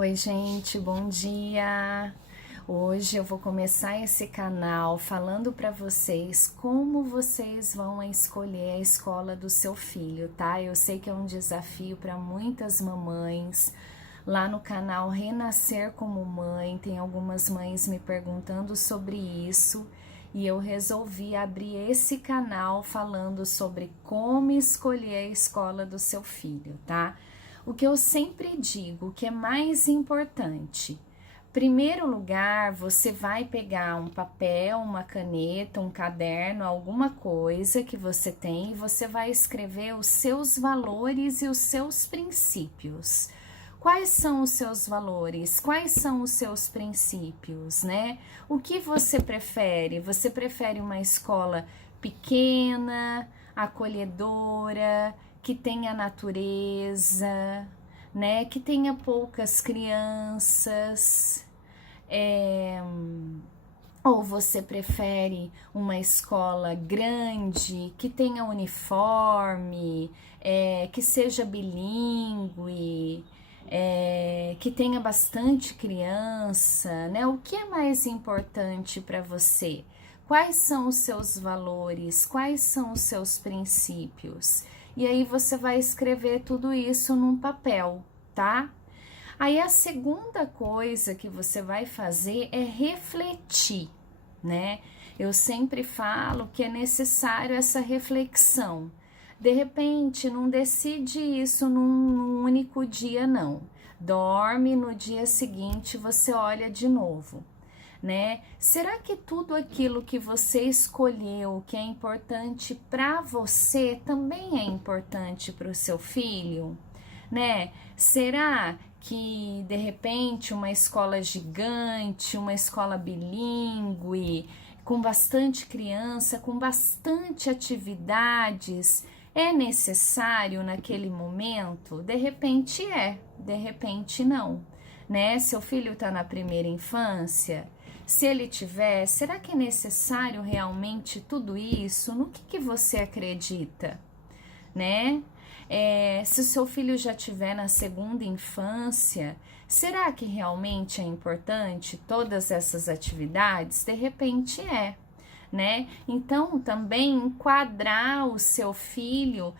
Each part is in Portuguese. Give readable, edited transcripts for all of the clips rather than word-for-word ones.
Oi, gente, bom dia! Hoje eu vou começar esse canal falando para vocês como vocês vão escolher a escola do seu filho, tá? Eu sei que é um desafio para muitas mamães. Lá no canal Renascer como Mãe, tem algumas mães me perguntando sobre isso e eu resolvi abrir esse canal falando sobre como escolher a escola do seu filho, tá? O que eu sempre digo, que é mais importante. Primeiro lugar, você vai pegar um papel, uma caneta, um caderno, alguma coisa que você tem e você vai escrever os seus valores e os seus princípios. Quais são os seus valores? Quais são os seus princípios, né? O que você prefere? Você prefere uma escola pequena, acolhedora, que tenha natureza, né? Que tenha poucas crianças. Ou você prefere uma escola grande, que tenha uniforme, que seja bilíngue, que tenha bastante criança, né? O que é mais importante para você? Quais são os seus valores? Quais são os seus princípios? E aí você vai escrever tudo isso num papel, tá? Aí a segunda coisa que você vai fazer é refletir, né? Eu sempre falo que é necessário essa reflexão. De repente, não decide isso num único dia, não. Dorme, no dia seguinte você olha de novo, né? Será que tudo aquilo que você escolheu, que é importante para você, também é importante para o seu filho, né? Será que de repente uma escola gigante, uma escola bilíngue, com bastante criança, com bastante atividades, é necessário naquele momento? De repente não, né? Seu filho está na primeira infância. Se ele tiver, será que é necessário realmente tudo isso? No que você acredita, né? Se o seu filho já tiver na segunda infância, será que realmente é importante todas essas atividades? De repente né? Então, também enquadrar o seu filho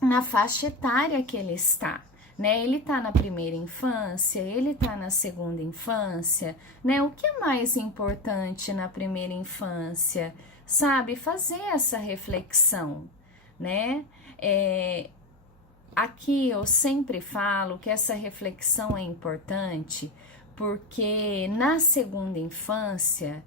na faixa etária que ele está. Né? Ele está na primeira infância, ele está na segunda infância, né? O que é mais importante na primeira infância? Sabe, fazer essa reflexão, né? Aqui eu sempre falo que essa reflexão é importante porque na segunda infância,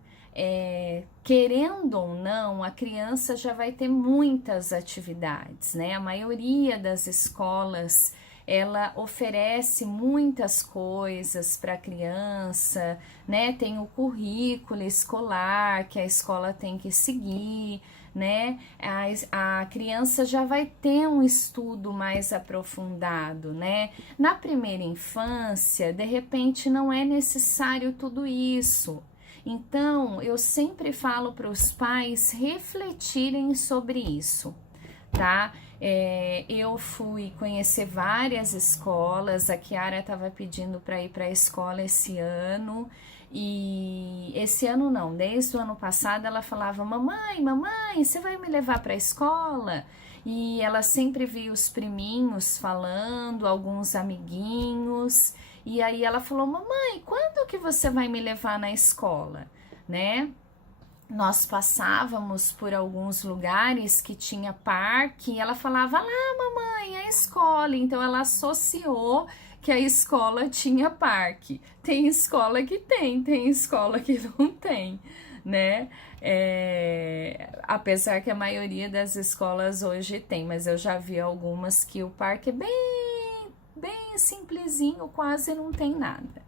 querendo ou não, a criança já vai ter muitas atividades, né? A maioria das escolas ela oferece muitas coisas para a criança, né? Tem o currículo escolar que a escola tem que seguir, né? A criança já vai ter um estudo mais aprofundado, né? Na primeira infância, de repente, não é necessário tudo isso. Então, eu sempre falo para os pais refletirem sobre isso, tá? Eu fui conhecer várias escolas, a Kiara estava pedindo para ir para a escola esse ano, e esse ano não, desde o ano passado ela falava: mamãe, você vai me levar para a escola? E ela sempre via os priminhos falando, alguns amiguinhos, e aí ela falou: mamãe, quando que você vai me levar na escola, né? Nós passávamos por alguns lugares que tinha parque e ela falava: lá, mamãe, a escola. Então ela associou que a escola tinha parque. Tem escola que tem escola que não tem, né? Apesar que a maioria das escolas hoje tem, mas eu já vi algumas que o parque é bem simplesinho, quase não tem nada.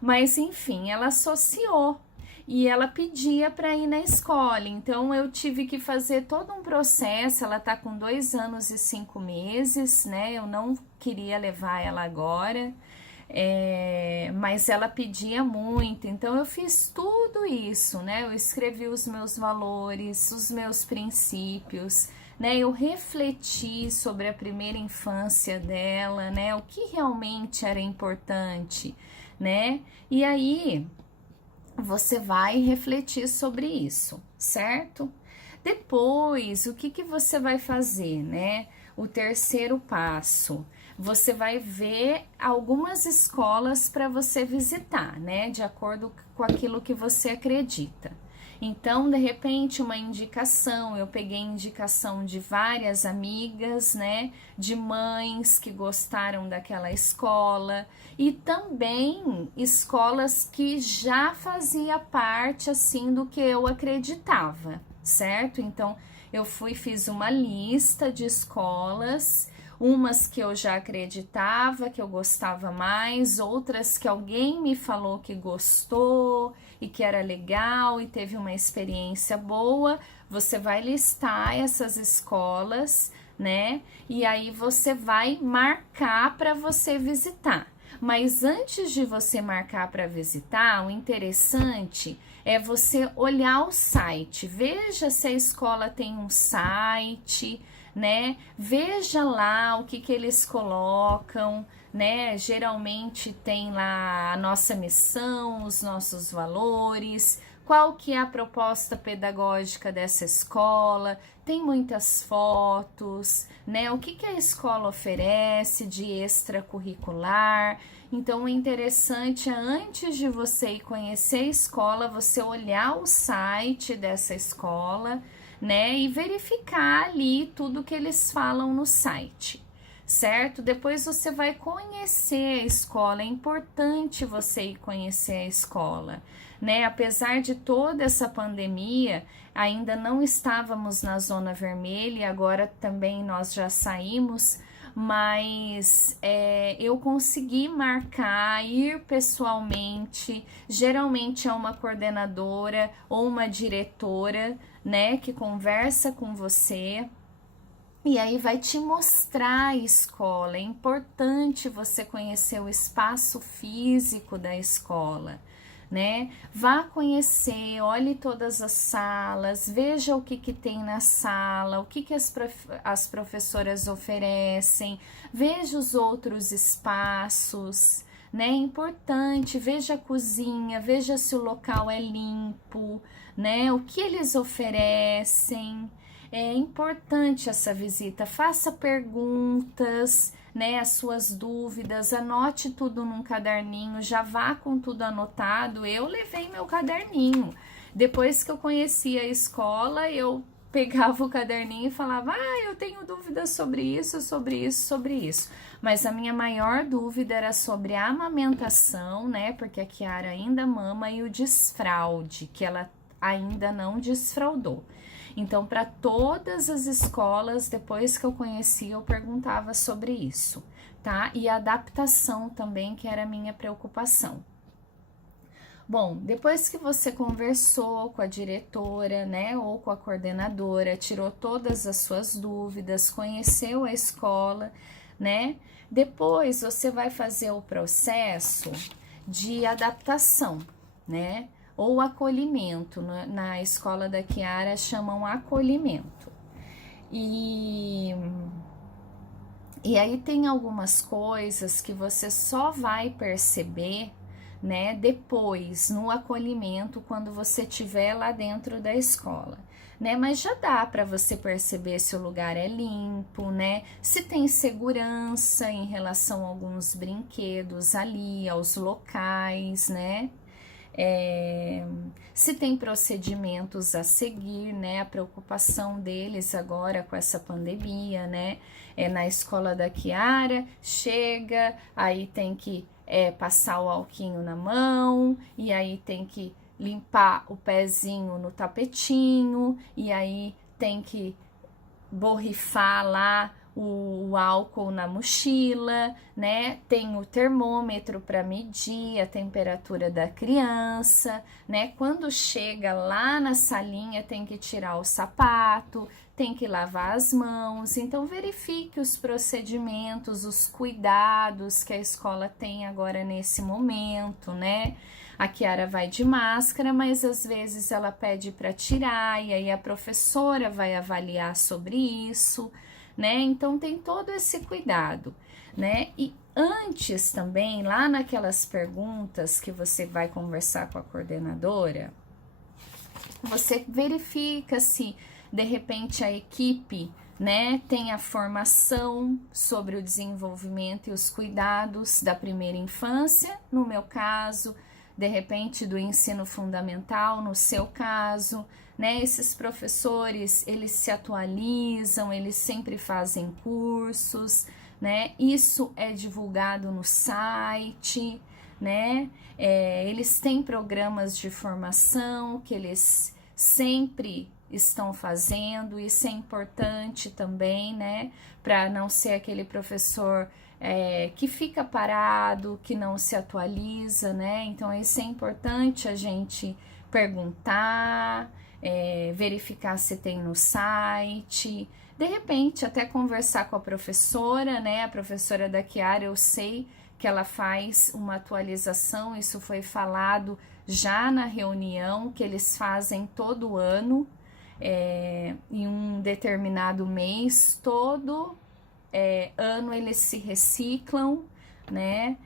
Mas enfim, ela associou e ela pedia para ir na escola, então eu tive que fazer todo um processo. Ela tá com 2 anos e 5 meses, né? Eu não queria levar ela agora, mas ela pedia muito, então eu fiz tudo isso, né? Eu escrevi os meus valores, os meus princípios, né? Eu refleti sobre a primeira infância dela, né? O que realmente era importante, né? E aí você vai refletir sobre isso, certo? Depois, o que que você vai fazer, né? O terceiro passo, você vai ver algumas escolas para você visitar, né? De acordo com aquilo que você acredita. Então, de repente, uma indicação, eu peguei indicação de várias amigas, né, de mães que gostaram daquela escola e também escolas que já fazia parte, assim, do que eu acreditava, certo? Então, fiz uma lista de escolas, umas que eu já acreditava, que eu gostava mais, outras que alguém me falou que gostou e que era legal e teve uma experiência boa. Você vai listar essas escolas, né? E aí você vai marcar para você visitar. Mas antes de você marcar para visitar, o interessante é você olhar o site. Veja se a escola tem um site, né? Veja lá o que que eles colocam, né? Geralmente tem lá a nossa missão, os nossos valores, qual que é a proposta pedagógica dessa escola, tem muitas fotos, né? O que que a escola oferece de extracurricular. Então, o interessante é, antes de você ir conhecer a escola, você olhar o site dessa escola, né? E verificar ali tudo que eles falam no site, certo? Depois você vai conhecer a escola, é importante você ir conhecer a escola, né? Apesar de toda essa pandemia, ainda não estávamos na zona vermelha e agora também nós já saímos, mas eu consegui marcar, ir pessoalmente, geralmente é uma coordenadora ou uma diretora, né, que conversa com você, e aí vai te mostrar a escola. É importante você conhecer o espaço físico da escola, né? Vá conhecer, olhe todas as salas, veja o que que tem na sala, o que que as professoras oferecem, veja os outros espaços, né? É importante, veja a cozinha, veja se o local é limpo, né? O que eles oferecem. É importante essa visita, faça perguntas, né, as suas dúvidas, anote tudo num caderninho, já vá com tudo anotado. Eu levei meu caderninho. Depois que eu conhecia a escola, eu pegava o caderninho e falava: eu tenho dúvidas sobre isso, sobre isso, sobre isso. Mas a minha maior dúvida era sobre a amamentação, né, porque a Kiara ainda mama, e o desfraude, que ela ainda não desfraudou. Então, para todas as escolas, depois que eu conheci, eu perguntava sobre isso, tá? E a adaptação também, que era a minha preocupação. Bom, depois que você conversou com a diretora, né, ou com a coordenadora, tirou todas as suas dúvidas, conheceu a escola, né? Depois você vai fazer o processo de adaptação, né? Ou acolhimento, na escola da Kiara chamam acolhimento. E aí tem algumas coisas que você só vai perceber, né, depois, no acolhimento, quando você estiver lá dentro da escola, né? Mas já dá para você perceber se o lugar é limpo, né? Se tem segurança em relação a alguns brinquedos ali, aos locais, né? Se tem procedimentos a seguir, né? A preocupação deles agora com essa pandemia, né? Na escola da Kiara, chega, aí tem que passar o alquinho na mão, e aí tem que limpar o pezinho no tapetinho, e aí tem que borrifar lá o álcool na mochila, né? Tem o termômetro para medir a temperatura da criança, né? Quando chega lá na salinha, tem que tirar o sapato, tem que lavar as mãos. Então, verifique os procedimentos, os cuidados que a escola tem agora nesse momento, né? A Kiara vai de máscara, mas às vezes ela pede para tirar, e aí a professora vai avaliar sobre isso, né? Então tem todo esse cuidado, né? E antes também, lá naquelas perguntas que você vai conversar com a coordenadora, você verifica se de repente a equipe, né, tem a formação sobre o desenvolvimento e os cuidados da primeira infância, no meu caso, de repente do ensino fundamental, no seu caso, né? Esses professores, eles se atualizam, eles sempre fazem cursos, né? Isso é divulgado no site, né? Eles têm programas de formação que eles sempre estão fazendo, isso é importante também, né? Para não ser aquele professor que fica parado, que não se atualiza, né? Então, isso é importante a gente perguntar, verificar se tem no site, de repente até conversar com a professora, né? A professora da Kiara, eu sei que ela faz uma atualização, isso foi falado já na reunião que eles fazem todo ano, em um determinado mês, todo ano eles se reciclam, né?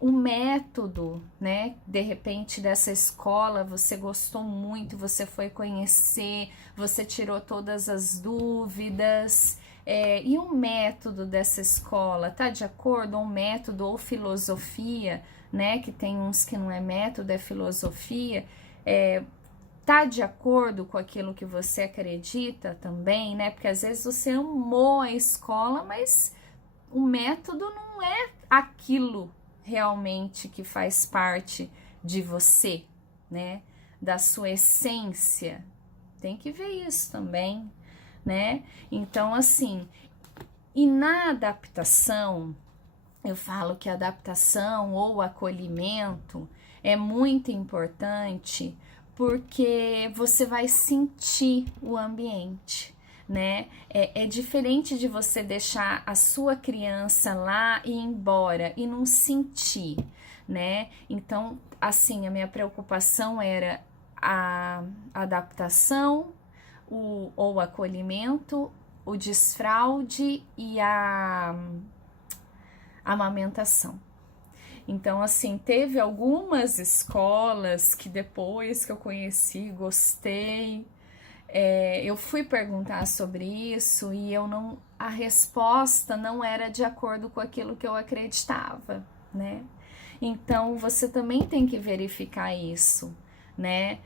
O método, né? De repente dessa escola você gostou muito, você foi conhecer, você tirou todas as dúvidas, e o método dessa escola tá de acordo, ou método ou filosofia, né? Que tem uns que não é método, é filosofia, tá de acordo com aquilo que você acredita também, né? Porque às vezes você amou a escola, mas o método não é aquilo realmente que faz parte de você, né? Da sua essência. Tem que ver isso também, né? Então, assim, e na adaptação, eu falo que a adaptação ou acolhimento é muito importante porque você vai sentir o ambiente, né? É diferente de você deixar a sua criança lá e ir embora e não sentir, né? Então, assim, a minha preocupação era a adaptação, ou acolhimento, o desfraude e a amamentação. Então, assim, teve algumas escolas que depois que eu conheci, gostei, eu fui perguntar sobre isso e a resposta não era de acordo com aquilo que eu acreditava, né? Então, você também tem que verificar isso, né?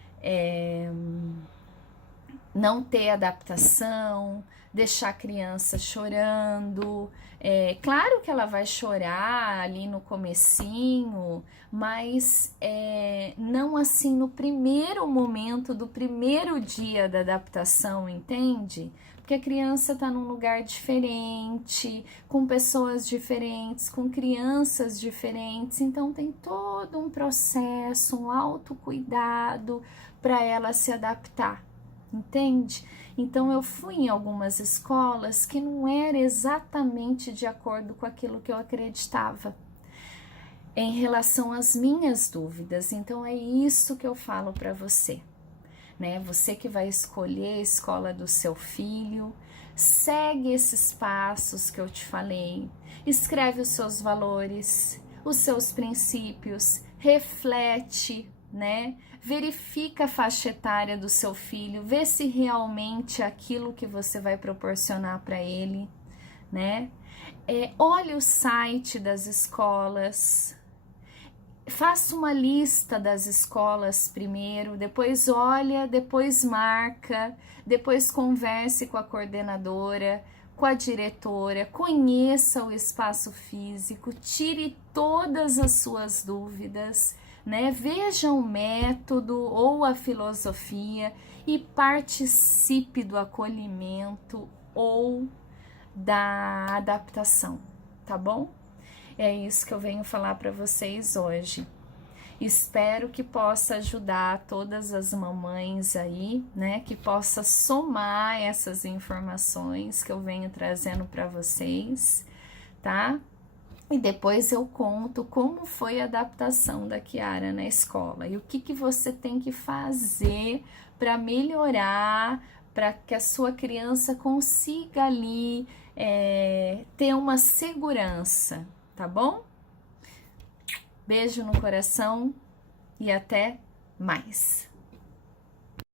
Não ter adaptação, deixar a criança chorando. Claro que ela vai chorar ali no comecinho, mas não assim no primeiro momento do primeiro dia da adaptação, entende? Porque a criança está num lugar diferente, com pessoas diferentes, com crianças diferentes, então tem todo um processo, um autocuidado para ela se adaptar. Entende? Então eu fui em algumas escolas que não era exatamente de acordo com aquilo que eu acreditava em relação às minhas dúvidas. Então é isso que eu falo para você, né? Você que vai escolher a escola do seu filho, segue esses passos que eu te falei, escreve os seus valores, os seus princípios, reflete, né? Verifica a faixa etária do seu filho, vê se realmente é aquilo que você vai proporcionar para ele, né? Olhe o site das escolas, faça uma lista das escolas primeiro, depois olha, depois marca, depois converse com a coordenadora, com a diretora, conheça o espaço físico, tire todas as suas dúvidas, né? Veja o método ou a filosofia e participe do acolhimento ou da adaptação, tá bom? É isso que eu venho falar para vocês hoje. Espero que possa ajudar todas as mamães aí, né? Que possa somar essas informações que eu venho trazendo para vocês, tá? E depois eu conto como foi a adaptação da Kiara na escola e o que você tem que fazer para melhorar, para que a sua criança consiga ali ter uma segurança, tá bom? Beijo no coração e até mais!